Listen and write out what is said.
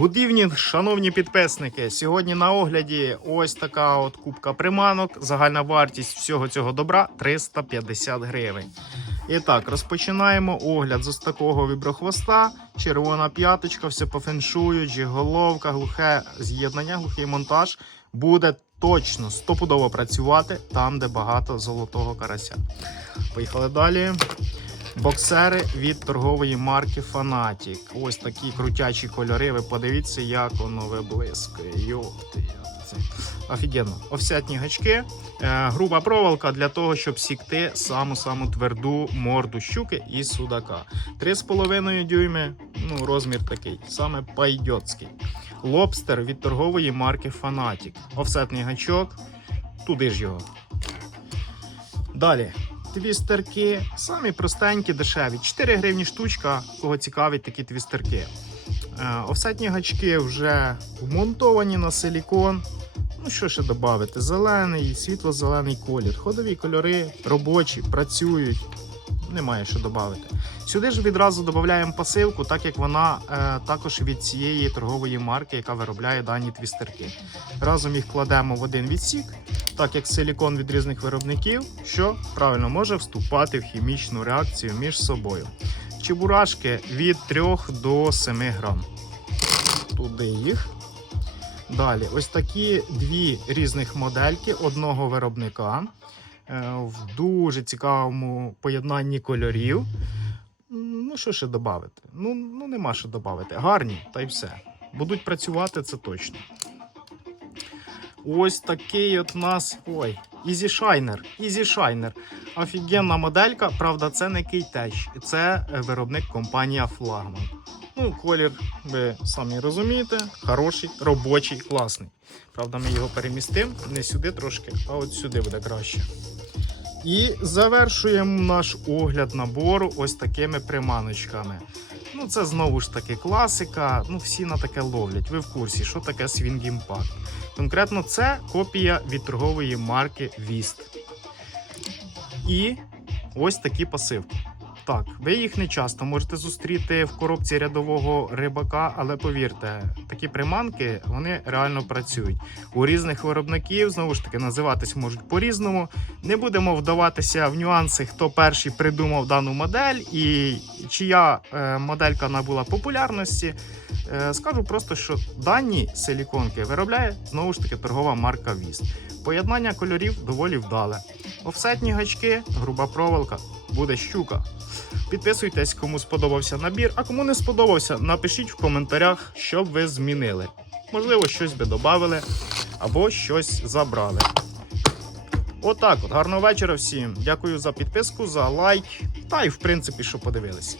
Evening, шановні підписники. Сьогодні на огляді ось така от кубка приманок. Загальна вартість всього цього добра 350 гривень. І так, розпочинаємо огляд з ось такого віброхвоста. Червона п'яточка, все по феншую, джиголовка, глухе з'єднання, глухий монтаж. Буде точно стопудово працювати там, де багато золотого карася. Поїхали далі. Боксери від торгової марки Fanatic. Ось такі крутячі кольори. Ви подивіться, як воно виблискує. Йопти. Офігенно. Офсетні гачки, е, груба проволока для того, щоб сікти саму-саму тверду морду щуки і судака. 3,5 дюйми, ну, розмір такий, саме пайдьотський. Лобстер від торгової марки Fanatic. Офсетний гачок. Туди ж його. Далі. Твістерки самі простенькі, дешеві. 4 гривні штучка, кого цікавить такі твістерки. Е, Офсетні гачки вже вмонтовані на силікон. Ну, що ще додати? Зелений, світло-зелений колір. Ходові кольори робочі, працюють. Немає що додати. Сюди ж відразу додаємо пасивку, так як вона е, також від цієї торгової марки, яка виробляє дані твістерки. Разом їх кладемо в один відсік, так як силікон від різних виробників, що правильно може вступати в хімічну реакцію між собою. Чебурашки від 3 до 7 грам. Туди їх. Далі, ось такі дві різних модельки одного виробника е, в дуже цікавому поєднанні кольорів. Ну, що ще додати? Ну, ну нема що додати. Гарні, та й все. Будуть працювати, це точно. Ось такий от нас. Ой, Easy Shiner. Easy Shiner. Офігенна моделька, правда, це не кейтеч, це е, виробник компанія Flagman. Ну, колір, ви самі розумієте, хороший, робочий, класний. Правда, ми його перемістимо не сюди трошки, а от сюди буде краще. І завершуємо наш огляд набору ось такими приманочками. Ну, це знову ж таки класика. Ну, всі на таке ловлять. Ви в курсі, що таке Swing Impact. Конкретно це копія від торгової марки Віст. І ось такі пасивки. Так, ви їх не часто можете зустріти в коробці рядового рибака, але повірте, такі приманки вони реально працюють. У різних виробників знову ж таки називатись можуть по-різному. Не будемо вдаватися в нюанси, хто перший придумав дану модель і чия е, моделька набула популярності. Е, скажу просто, що дані силіконки виробляє знову ж таки торгова марка Віст. Поєднання кольорів доволі вдале. Офсетні гачки, груба проволока, буде щука. Підписуйтесь, кому сподобався набір, а кому не сподобався, напишіть в коментарях, що б ви змінили. Можливо, щось би додали або щось забрали. Отак от. Гарного вечора всім. Дякую за підписку, за лайк та й в принципі, що подивилися.